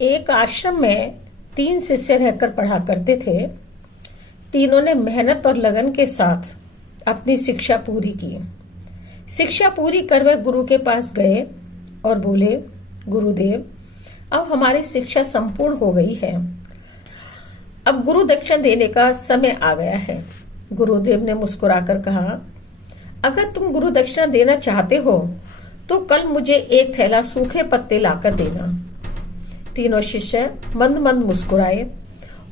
एक आश्रम में 3 शिष्य रहकर पढ़ा करते थे। तीनों ने मेहनत और लगन के साथ अपनी शिक्षा पूरी की। शिक्षा पूरी कर वे गुरु के पास गए और बोले, गुरुदेव, अब हमारी शिक्षा संपूर्ण हो गई है। अब गुरु दक्षिणा देने का समय आ गया है। गुरुदेव ने मुस्कुराकर कहा, अगर तुम गुरु दक्षिणा देना चाहते हो तो कल मुझे एक थैला सूखे पत्ते लाकर देना। तीनों शिष्य मंद मंद मुस्कुराए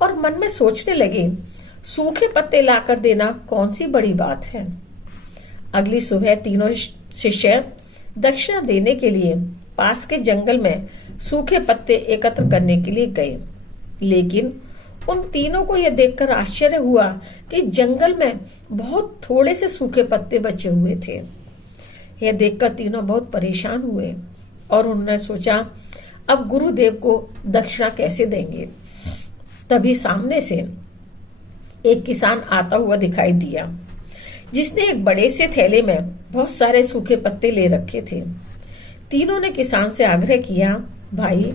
और मन में सोचने लगे, सूखे पत्ते लाकर देना कौन सी बड़ी बात है। अगली सुबह तीनों शिष्य दक्षिणा देने के लिए पास के जंगल में सूखे पत्ते एकत्र करने के लिए गए। लेकिन उन तीनों को यह देखकर आश्चर्य हुआ कि जंगल में बहुत थोड़े से सूखे पत्ते बचे हुए थे। यह देखकर तीनों बहुत परेशान हुए और उन्होंने सोचा, अब गुरुदेव को दक्षिणा कैसे देंगे। तभी सामने से एक किसान आता हुआ दिखाई दिया, जिसने एक बड़े से थैले में बहुत सारे सूखे पत्ते ले रखे थे। तीनों ने किसान से आग्रह किया, भाई,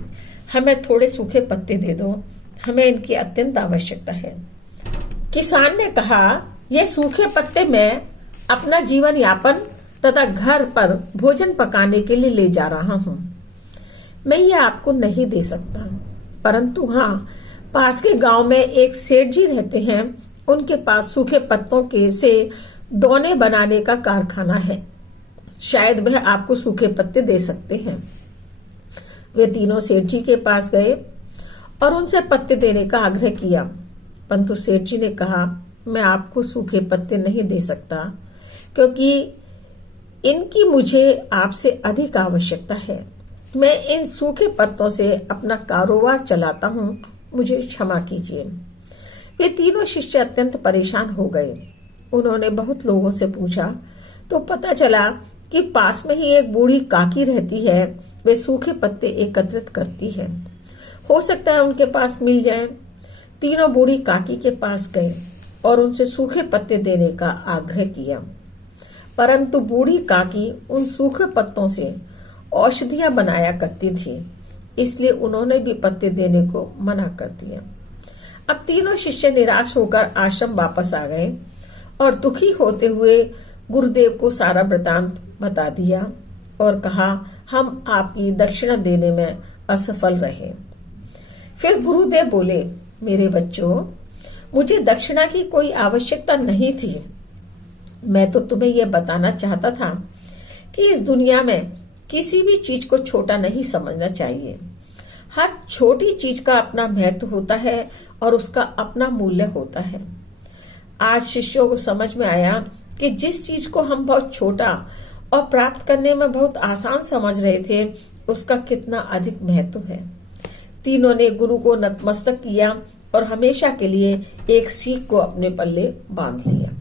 हमें थोड़े सूखे पत्ते दे दो, हमें इनकी अत्यंत आवश्यकता है। किसान ने कहा, ये सूखे पत्ते मैं अपना जीवन यापन तथा घर पर भोजन पकाने के लिए ले जा रहा हूँ। मैं ये आपको नहीं दे सकता, परंतु हाँ, पास के गांव में एक सेठ जी रहते हैं, उनके पास सूखे पत्तों के से दोने बनाने का कारखाना है, शायद वह आपको सूखे पत्ते दे सकते हैं। वे तीनों सेठ जी के पास गए और उनसे पत्ते देने का आग्रह किया, परंतु सेठ जी ने कहा, मैं आपको सूखे पत्ते नहीं दे सकता, क्योंकि इनकी मुझे आपसे अधिक आवश्यकता है। मैं इन सूखे पत्तों से अपना कारोबार चलाता हूँ, मुझे क्षमा कीजिए। वे तीनों शिष्य अत्यंत परेशान हो गए। उन्होंने बहुत लोगों से पूछा तो पता चला कि पास में ही एक बूढ़ी काकी रहती है, वे सूखे पत्ते एकत्रित करती है, हो सकता है उनके पास मिल जाए। तीनों बूढ़ी काकी के पास गए और उनसे सूखे पत्ते देने का आग्रह किया, परंतु बूढ़ी काकी उन सूखे पत्तों से औषधियां बनाया करती थी, इसलिए उन्होंने भी पत्ते देने को मना कर दिया। अब तीनों शिष्य निराश होकर आश्रम वापस आ गए और दुखी होते हुए गुरुदेव को सारा वृतांत बता दिया और कहा, हम आपकी दक्षिणा देने में असफल रहे। फिर गुरुदेव बोले, मेरे बच्चों, मुझे दक्षिणा की कोई आवश्यकता नहीं थी। मैं तो तुम्हें यह बताना चाहता था कि इस दुनिया में किसी भी चीज को छोटा नहीं समझना चाहिए। हर छोटी चीज का अपना महत्व होता है और उसका अपना मूल्य होता है। आज शिष्यों को समझ में आया कि जिस चीज को हम बहुत छोटा और प्राप्त करने में बहुत आसान समझ रहे थे, उसका कितना अधिक महत्व है। तीनों ने गुरु को नतमस्तक किया और हमेशा के लिए एक सीख को अपने पल्ले बांध लिया।